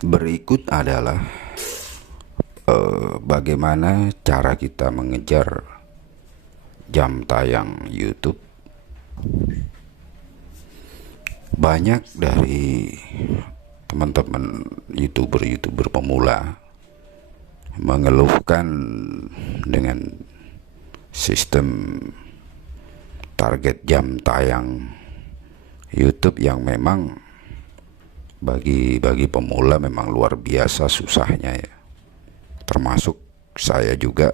Berikut adalah bagaimana cara kita mengejar jam tayang YouTube. Banyak dari teman-teman YouTuber pemula mengeluhkan dengan sistem target jam tayang YouTube yang memang bagi pemula memang luar biasa susahnya ya. Termasuk saya juga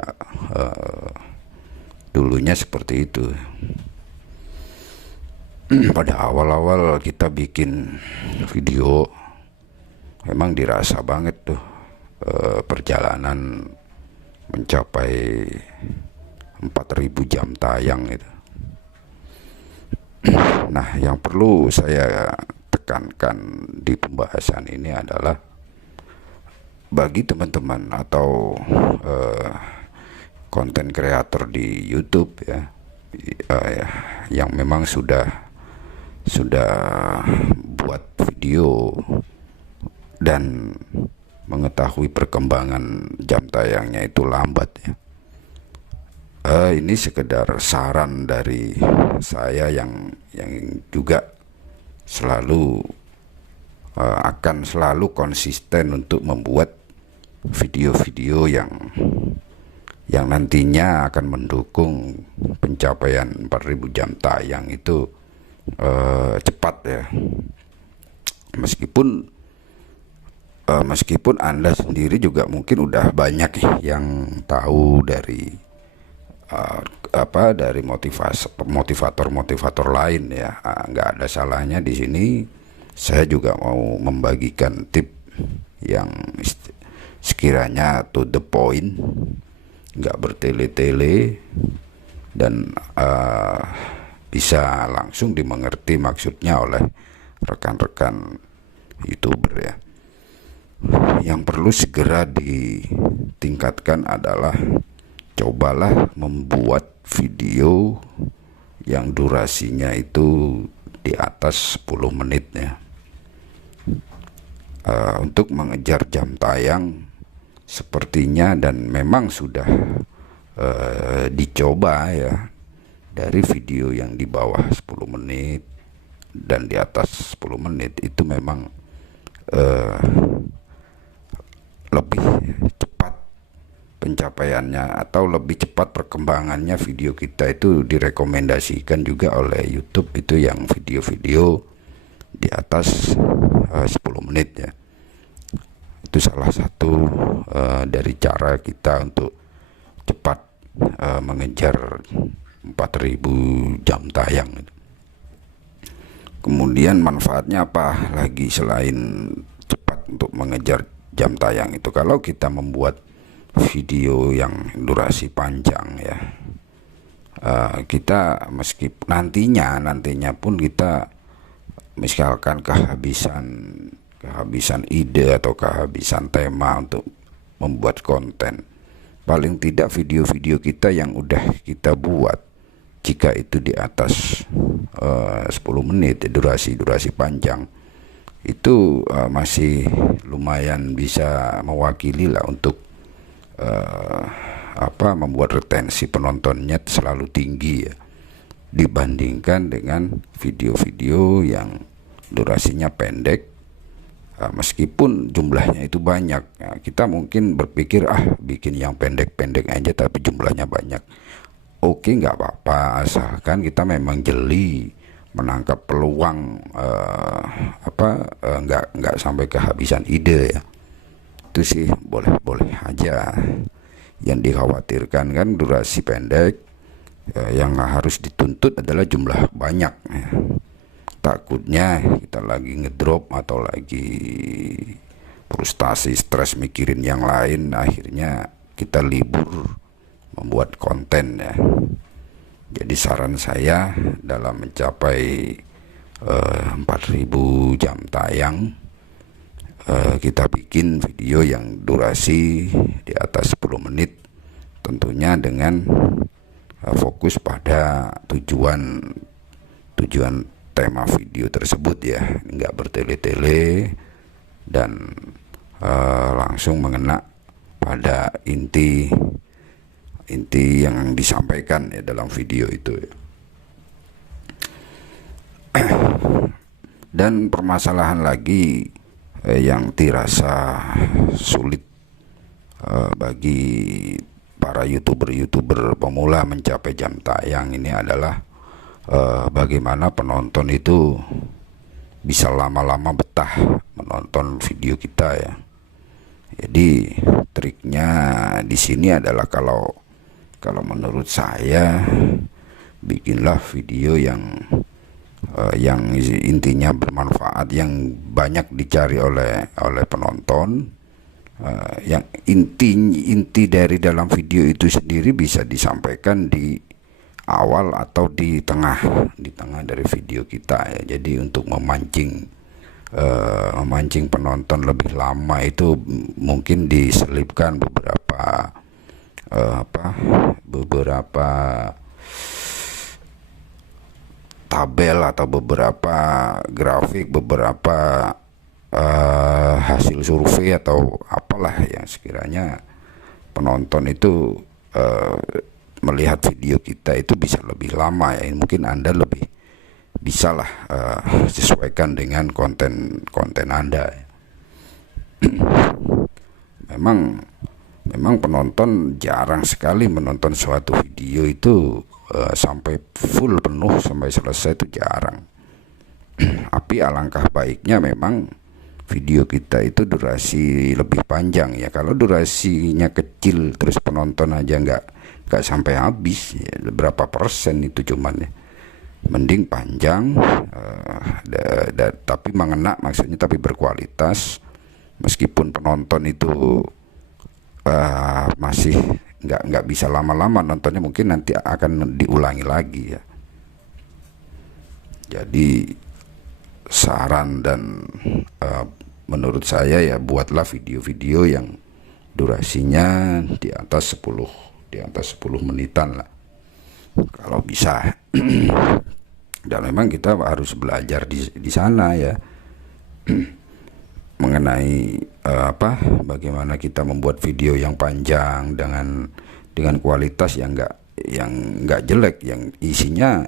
dulunya seperti itu. Pada awal-awal kita bikin video memang dirasa banget tuh perjalanan mencapai 4.000 jam tayang itu. Nah, yang perlu saya tekankan di pembahasan ini adalah bagi teman-teman atau konten kreator di YouTube ya, yang memang sudah buat video dan mengetahui perkembangan jam tayangnya itu lambat ya. Ini sekedar saran dari saya yang juga selalu akan selalu konsisten untuk membuat video-video yang nantinya akan mendukung pencapaian 4.000 jam tayang itu cepat ya. Meskipun Anda sendiri juga mungkin udah banyak yang tahu dari dari motivator lain ya. Nggak ada salahnya di sini saya juga mau membagikan tip yang sekiranya to the point, nggak bertele-tele, dan bisa langsung dimengerti maksudnya oleh rekan-rekan YouTuber ya. Yang perlu segera ditingkatkan adalah cobalah membuat video yang durasinya itu di atas 10 menit ya. Untuk mengejar jam tayang sepertinya dan memang sudah dicoba ya, dari video yang di bawah 10 menit dan di atas 10 menit itu memang lebih cepat pencapaiannya atau lebih cepat perkembangannya. Video kita itu direkomendasikan juga oleh YouTube itu yang video-video di atas 10 menit ya. Itu salah satu dari cara kita untuk cepat mengejar 4.000 jam tayang. Kemudian manfaatnya apa lagi selain cepat untuk mengejar jam tayang itu? Kalau kita membuat video yang durasi panjang ya, kita meskipun nantinya pun kita misalkan kehabisan ide atau kehabisan tema untuk membuat konten, paling tidak video-video kita yang udah kita buat, jika itu di atas 10 menit durasi panjang, itu masih lumayan bisa mewakili lah untuk membuat retensi penontonnya selalu tinggi ya, dibandingkan dengan video-video yang durasinya pendek. Meskipun jumlahnya itu banyak ya, kita mungkin berpikir bikin yang pendek-pendek aja tapi jumlahnya banyak. Oke, nggak apa-apa, asalkan kita memang jeli menangkap peluang, nggak sampai kehabisan ide ya. Itu sih boleh aja. Yang dikhawatirkan kan durasi pendek, yang harus dituntut adalah jumlah banyak ya. Takutnya kita lagi ngedrop atau lagi frustasi, stres mikirin yang lain, akhirnya kita libur membuat konten ya. Jadi saran saya dalam mencapai 4.000 jam tayang, kita bikin video yang durasi di atas 10 menit, tentunya dengan fokus pada tujuan tema video tersebut ya, nggak bertele-tele dan langsung mengena pada inti yang disampaikan ya dalam video itu ya. Dan permasalahan lagi yang dirasa sulit bagi para youtuber pemula mencapai jam tayang ini adalah bagaimana penonton itu bisa lama-lama betah menonton video kita ya. Jadi triknya di sini adalah kalau menurut saya, bikinlah video yang intinya bermanfaat, yang banyak dicari oleh penonton, yang inti dari dalam video itu sendiri bisa disampaikan di awal atau di tengah dari video kita ya. Jadi untuk memancing penonton lebih lama itu mungkin diselipkan beberapa tabel atau beberapa grafik, beberapa hasil survei atau apalah yang sekiranya penonton itu melihat video kita itu bisa lebih lama ya. Mungkin Anda lebih bisalah sesuaikan dengan konten Anda. Memang penonton jarang sekali menonton suatu video itu sampai full penuh sampai selesai, itu jarang. Tapi alangkah baiknya memang video kita itu durasi lebih panjang ya. Kalau durasinya kecil terus penonton aja nggak sampai habis ya, berapa persen itu cuman ya. Mending panjang tapi mengena, maksudnya tapi berkualitas, meskipun penonton itu masih nggak bisa lama-lama nontonnya, mungkin nanti akan diulangi lagi ya. Jadi saran dan menurut saya ya, buatlah video-video yang durasinya di atas 10 menitan lah kalau bisa. Dan memang kita harus belajar di sana ya mengenai bagaimana kita membuat video yang panjang dengan kualitas yang nggak jelek, yang isinya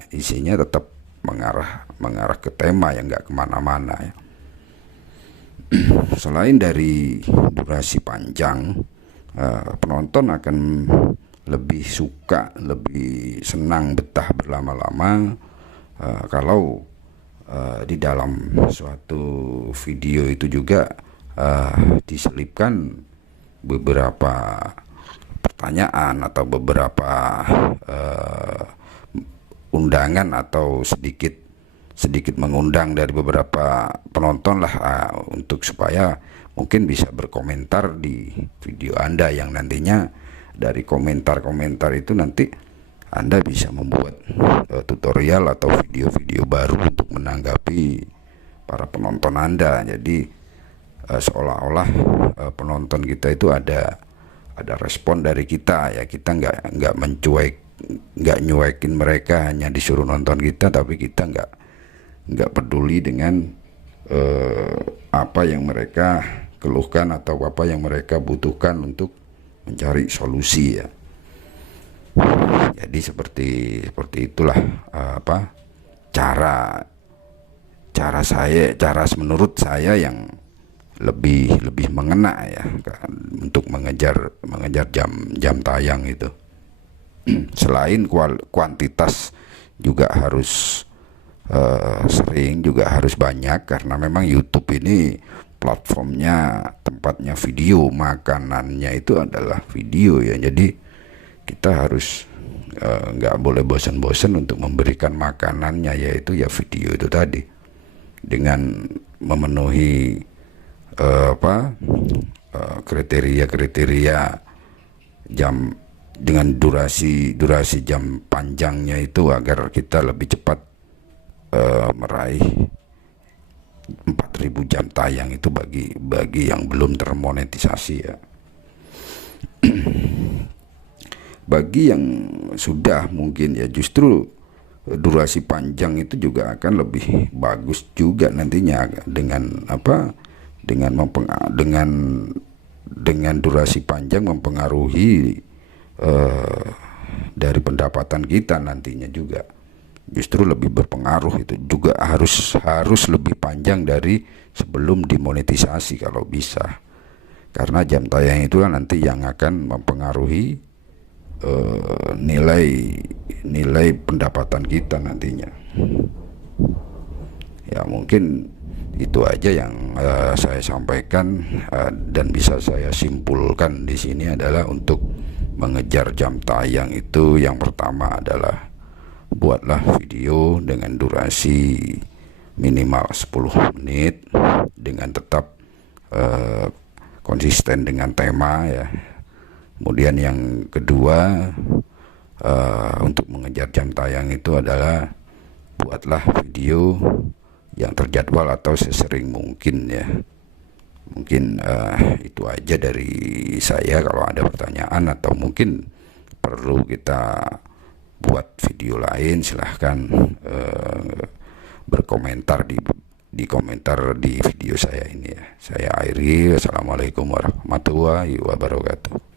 tetap mengarah ke tema, yang nggak kemana-mana ya. Selain dari durasi panjang, penonton akan lebih suka, lebih senang, betah berlama-lama kalau di dalam suatu video itu juga diselipkan beberapa pertanyaan atau beberapa undangan, atau sedikit mengundang dari beberapa penonton lah, untuk supaya mungkin bisa berkomentar di video Anda, yang nantinya dari komentar-komentar itu nanti Anda bisa membuat tutorial atau video-video baru untuk menanggapi para penonton Anda. Jadi seolah-olah penonton kita itu ada respon dari kita ya. Kita nggak nyuekin mereka hanya disuruh nonton kita, tapi kita nggak peduli dengan apa yang mereka keluhkan atau apa yang mereka butuhkan untuk mencari solusi ya. Jadi seperti itulah cara menurut saya yang lebih mengena ya, untuk mengejar jam tayang itu. Selain kuantitas juga harus sering, juga harus banyak, karena memang YouTube ini platformnya, tempatnya video, makanannya itu adalah video ya. Jadi kita harus nggak boleh bosan-bosan untuk memberikan makanannya, yaitu ya video itu tadi, dengan memenuhi kriteria jam, dengan durasi jam panjangnya itu, agar kita lebih cepat meraih 4.000 jam tayang itu bagi yang belum termonetisasi ya. Bagi yang sudah, mungkin ya justru durasi panjang itu juga akan lebih bagus juga nantinya, dengan dengan durasi panjang mempengaruhi dari pendapatan kita nantinya juga. Justru lebih berpengaruh, itu juga harus lebih panjang dari sebelum dimonetisasi kalau bisa, karena jam tayang itu nanti yang akan mempengaruhi nilai pendapatan kita nantinya. Ya mungkin itu aja yang saya sampaikan, dan bisa saya simpulkan di sini adalah untuk mengejar jam tayang itu, yang pertama adalah buatlah video dengan durasi minimal 10 menit dengan tetap konsisten dengan tema ya. Kemudian yang kedua, untuk mengejar jam tayang itu adalah buatlah video yang terjadwal atau sesering mungkin ya. Mungkin itu aja dari saya. Kalau ada pertanyaan atau mungkin perlu kita buat video lain, silahkan berkomentar di komentar di video saya ini ya. Saya akhiri. Wassalamualaikum warahmatullahi wabarakatuh.